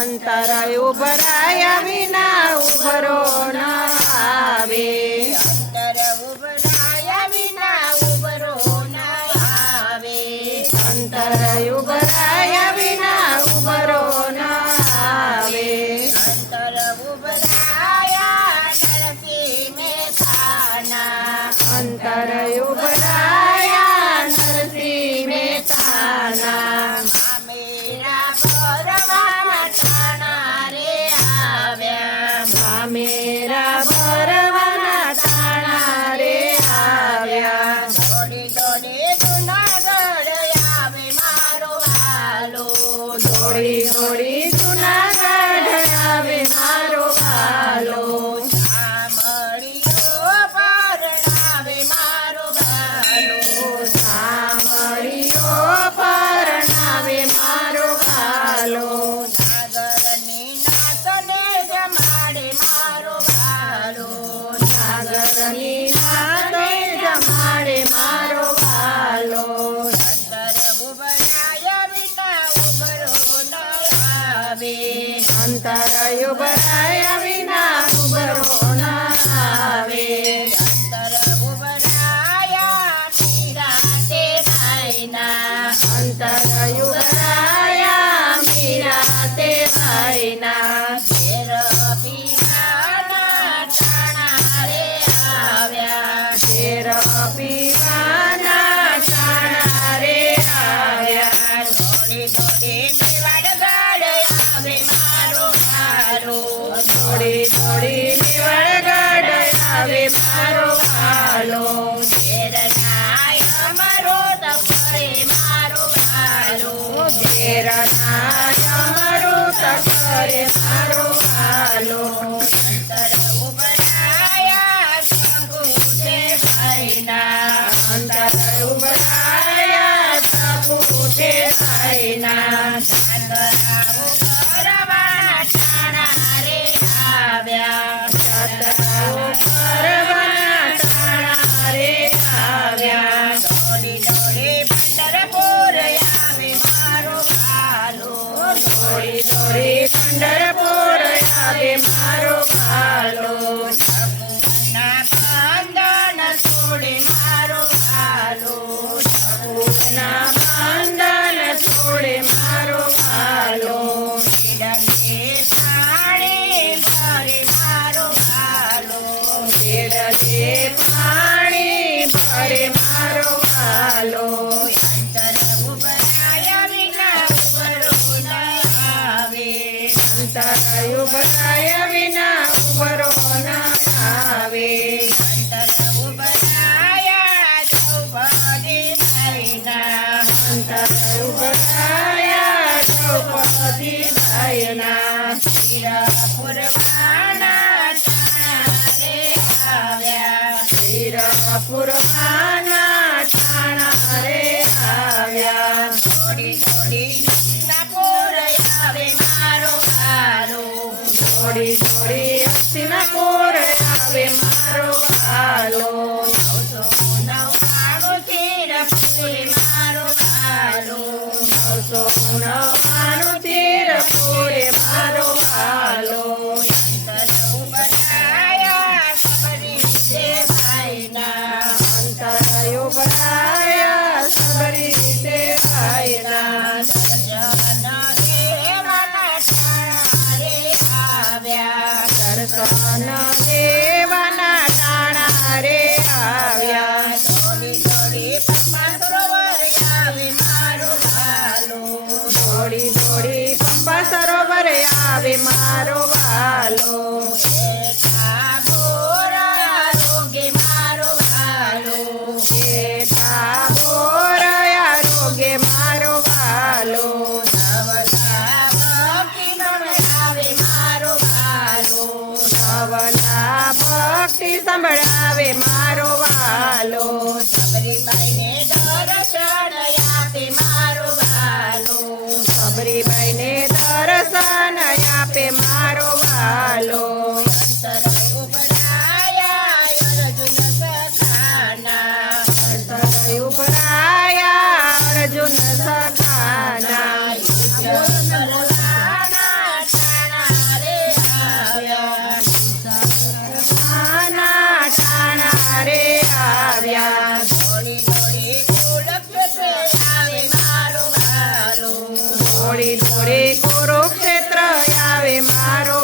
અંતર ઉભરાયા વિના ઉભરો ન આવે. અંતર ઉભરાયા વિના ઉભરો ન આવે. અંતર ઉભરાયા વિના ઉભરો ન આવે. અંતર ઉભરાયા નરસિંહ મહેતાના. અંતર ઉભરાયા નરસિંહ મહેતાના. મામેરા ભરવાના ટાણા રે આવ્યા. મામેરા ભરવાના ટાણા રે આવ્યા. દોડી દોડી જુનાગઢ આવે મારો વાલો. દોડી દોડી જુનાગઢ આવે મારો વાલો. સાંભળ્યો પરણાવે મારો વાલો. સાંભળ્યો પરણાવે મારો વાલો. નાગરની નાતને જમાડે મારો વાલો. નાગરની નાતે જમાડે મારો વાલો. અંતર ઉભરાયા વિના ઉભરો ન આવે. અંતર ઉભરાયા વિના ઉભરો ન આવે. અંતર ઉભરાયા પીરાતે ભાઈના. અંતર ઉભરાયા મીરા તે ભાઈના. ઘેર પીવાના ટાણા રે આવ્યા. ઘેર પીવાના ટાણા રે આવ્યા. દોડી દોડી મેવાડ ગઢ આવે મારો વાલો. દોડી દોડી મેવાડગઢ આવે મારો વાલો. ઘેર નાય અમારો તપરે મારો વાલો. ઘેર નાય અમૃત કરે મારો વાલો. અંતર ઉભરાયા સંકુટે ભાઈના. અંતર ઉભરાયા સપૂતે ભાઈના. સાતરાઓ કરવાના ટાણા રે આવ્યા. સાતરાઓ કરવાના ટાણા રે આવ્યા. દોડી દોડી પંઢરપુર આવે મારો વાલો. દોડી દોડી પંઢરપુર આવે મારો વાલો. ના બંધન છોડે મારો વાલો. ના બંધન છોડે મારો વાલો. ડગે પાણી ભરે મારો વાલો. બેડગે પાણી ભરે મારો વાલો. અંતર ઉભરાયા વિના ઉભરો ન આવે. અંતર ઉભરાયા વિના ઉભરો ન આવે. અંતર ઉભરાયા દ્રૌપદી ભાઈના. અંતર ઉભરાયા દ્રૌપદી ભાઈના. વીરપુરવાના ટાણા રે આવ્યા. વીરપુરવાના ટાણા રે આવ્યા. દોડી દોડી હસ્તિનાપુર આવે મારો વાલો. દોડી દોડી હસ્તિનાપુર આવે મારો વાલો. 999 તીરપુરે મારો વાલો. 999 તીરપુરે મારો વાલો. અંતર ઉભરાયા સબરી તે ભાઈના. અંતર ઉભરાયા સબરી તે ભાઈના. દર્શન દેવાના ટાણા રે આવ્યા. દર્શન દેવાના ટાણા રે આવ્યા. દોડી દોડી પંપા સરોવર આવે મારો વાલો. દોડી દોડી પંપા સરોવર આવે મારો વાલો. બેઠા ગોરા રોગે મારો વાલો. બેઠા બોરયા રોગે મારો વાલો. નવલા ભક્તિ નવડાવે મારો વાલો. નવલા ભક્તિ સંભળાવે મારો વાલો. સબરીબાઈને દર્શન આપે મારો વાલો. સબરીબાઈને દર્શન આપે મારો વાલો. અંતર ઉભરાયા અર્જુન સખાના. અંતર ઉભરાયા અર્જુન સખાના. યુદ્ધ કરવાના દોડી કુરુક્ષેત્ર આવે મારો